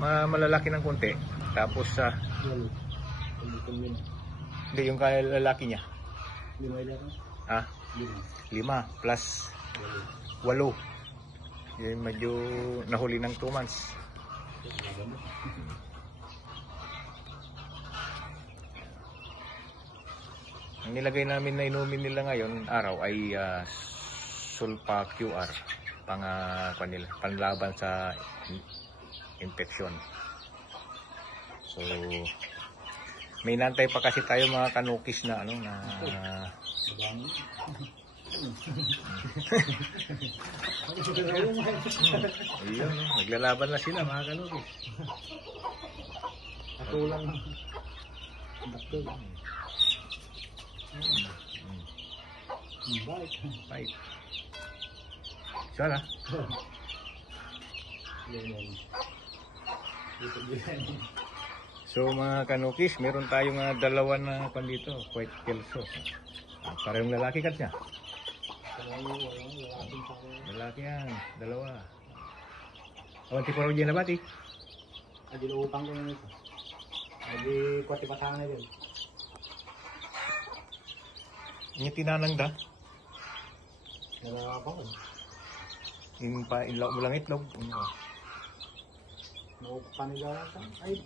malalaki ng konti. Tapos hindi yung lalaki niya. 5 plus 8. Yung medyo nahuli ng 2 months. Ang nilagay namin na inumin nila ngayon araw ay Sulfa QR panlaban sa infection. So may nantay pa kasi tayo mga kanukis na ayun, naglalaban na sila mga kanukis. Katulang. Bite. Sana. So mga kanukis, meron tayong dalawa na pandito, white kelso. Parehong lalaki kat niya. Lalaki yan, dalawa. Awan ti parang dyan na bati? Adi utang ko nito. Adi kwati pasangan na din. Ini tinanang da? Nalapa ko. Inlaw mo lang itlog. Naupa nila ka. Ay,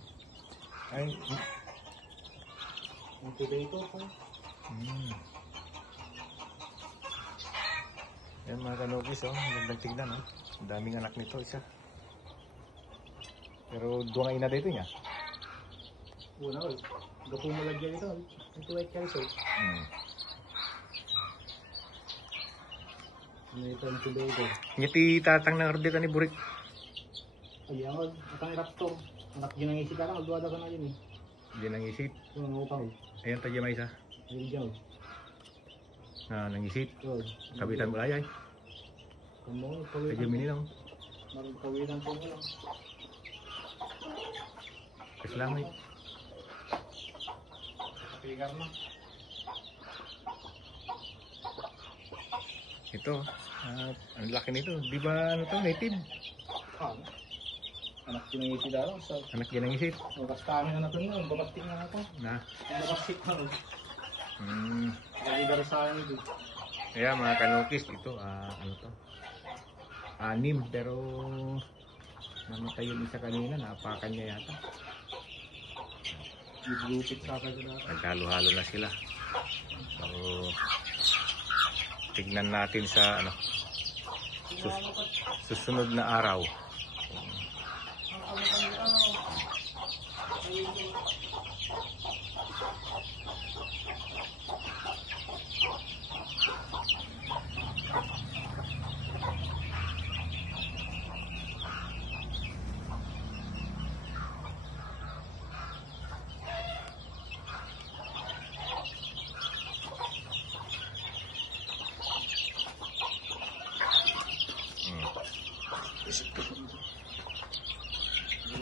ang potato ko. Yan mga kanukis, magandang tignan. Ang daming anak nito, isa. Pero doon nga ina dito niya. Una ko, gapo mo lagyan ito. Ito white kelso. Ito ang potato. Ngiti tatang ng ardeta ni Burik. Ay, ako, atang raptor. Anak ginangisi ka lang, magduwada ka na yun eh. Hindi nangisip. Yung nangutang eh. Ayan, tadya may isa. Ayun dyan. Nangisip. Yun. Kapitan mo layay. Kamu, Tadya kawilan. minilang. Kawilan ko mo lang. Kaslamay. Kapigar na. Ito, ang laki nito. Di ba native? Anak ginangisi dalaw sa... Anak yan ang isip. Magkastamin na natin yun. Babastik na natin. Babastik na rin. Nagigara sa akin ito. Kaya mga kanukis, ito, 6 pero namatay yung isa kanina, napakan niya yata. Gigupit sa akin dito. Naghalo-halo na sila. So, tignan natin sa susunod na araw.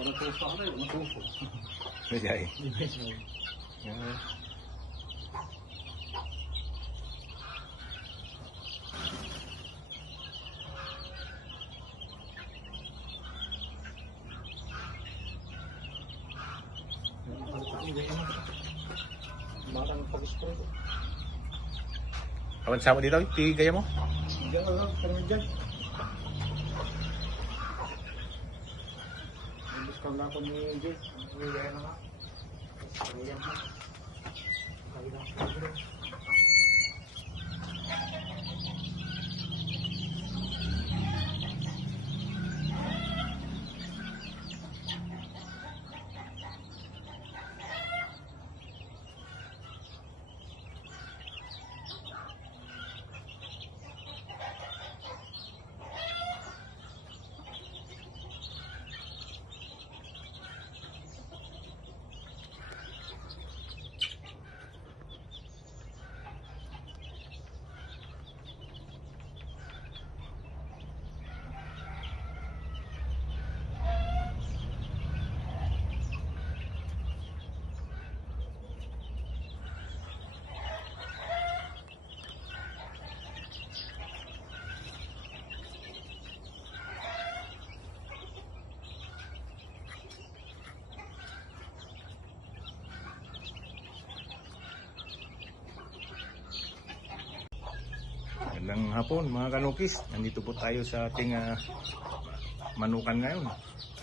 Natuso ako rin, natuso. Nagyay. Baka nagpag-spray ko. Kawan sama dito, tigaya mo? Diyan ka lang, pero dyan. Nag-discount na ako ni Jay. Nag-iwaya na nga. Ayan na. Lagi na ako. Magandang hapon mga kanukis. Nandito po tayo sa ating manukan ngayon.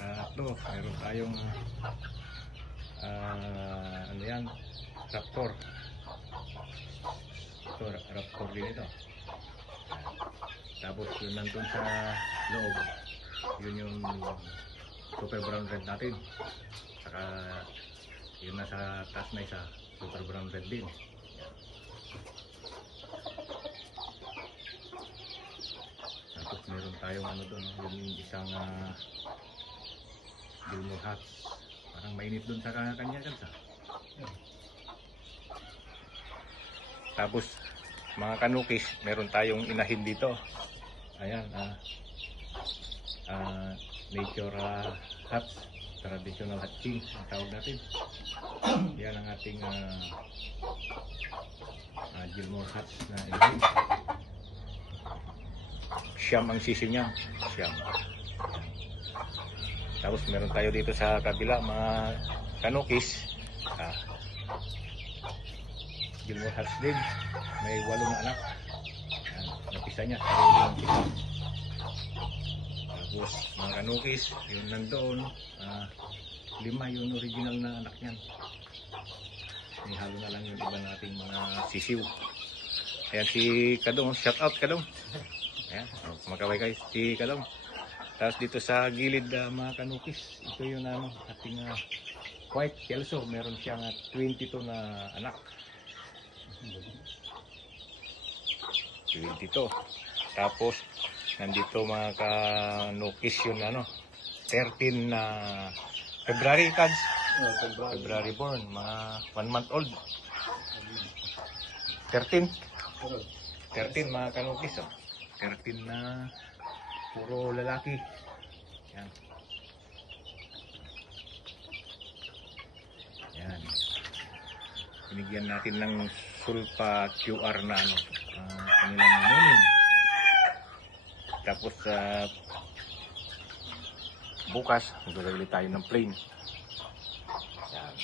Ito, mayroon tayong ano yan, raptor. Ito, raptor din ito. Tapos yun nandun sa loob, yun yung super brown red natin. Saka yun nasa taas na isa, super brown red din. Tapos meron tayong ano doon, yung isang Gilmore hat. Parang mainit doon sa kanya kansa. Tapos mga kanukis, meron tayong inahin dito. Ayan, nature hat, traditional hatching ang tawag natin. Yan ang ating Gilmore hat na inahin. Siyam ang sisiw niya. Siyam. Tapos meron tayo dito sa kabila mga kanukis. Gilmore hats din. May 8 anak. Yan. Napisa niya. Sariling pisa. Tapos mga kanukis. Yung nandoon. 5 yung original na anak niyan. May halo na lang yung iba nating mga sisiw. Ayan si Kadong. Shout out Kadong. Ayan, kumakaway kayo si Kadong. Tapos dito sa gilid mga kanukis, ito yung ating white kelso. Meron siyang 22 na anak. 22. Tapos nandito mga kanukis yung 13 na February cards. February born, mga 1 month old. 13 mga kanukis. 13 na puro lalaki. Yan. Yan. Binigyan natin ng sulfa QR na kanilang nunin. Tapos bukas maglalagay tayo ng plane. Yan.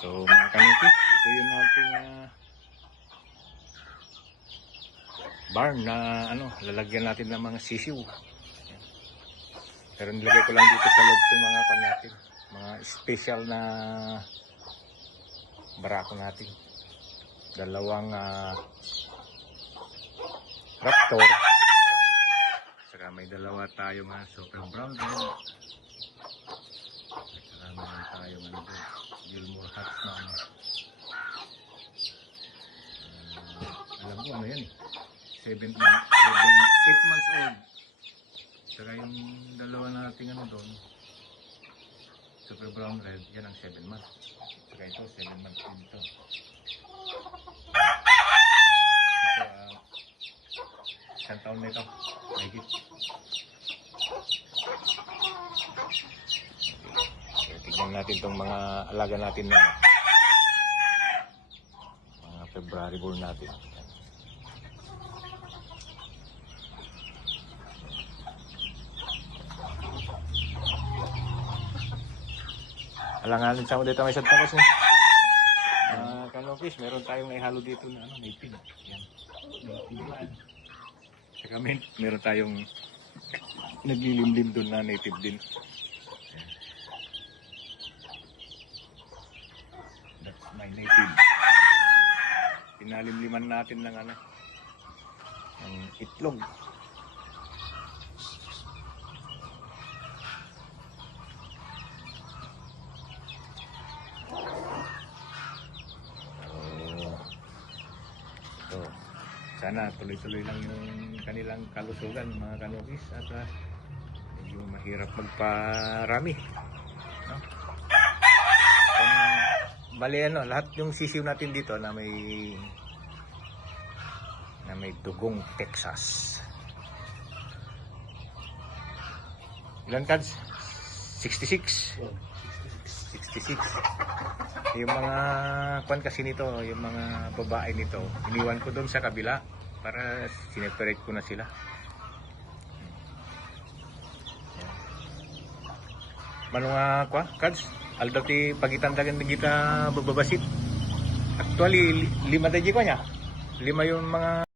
So mga kanukis, ito yung ating barn na lalagyan natin ng mga sisiw. Pero nilagay ko lang dito sa loob itong mga pan natin, mga special na barako natin. 2 raptor, saka may 2 tayo mga super brown red, saka meron tayo Gilmore hats na alam ko ano yan 8 months old. Saka yung 2 nating doon, super brown red, yan ang 7 months. Saka ito 7 months din ito. Ito 1 taon na ito. Mahigit. So, tignan natin itong mga alaga natin na mga February born natin. Alanganin sa mo dito may sadta kasi. Kanukis, meron tayong naihalo dito na native. Yan. Native. Saka meron tayong naglilimlim doon na native din. That's my native. Pinalimliman natin ng ng itlog. Sana tuloy-tuloy lang yung kanilang kalusugan mga kanukis at medyo mahirap magparami. No? Bali lahat yung sisiw natin dito na may dugong Texas. Ilan cards? 66. 66. Yung mga kwan kasi nito, yung mga babae nito, iniwan ko doon sa kabila para sineperate ko na sila. Manong kwa, kads, aldaw ti pagitandagan na kita bababasit. Actually, 5 tayo ko niya. 5 yung mga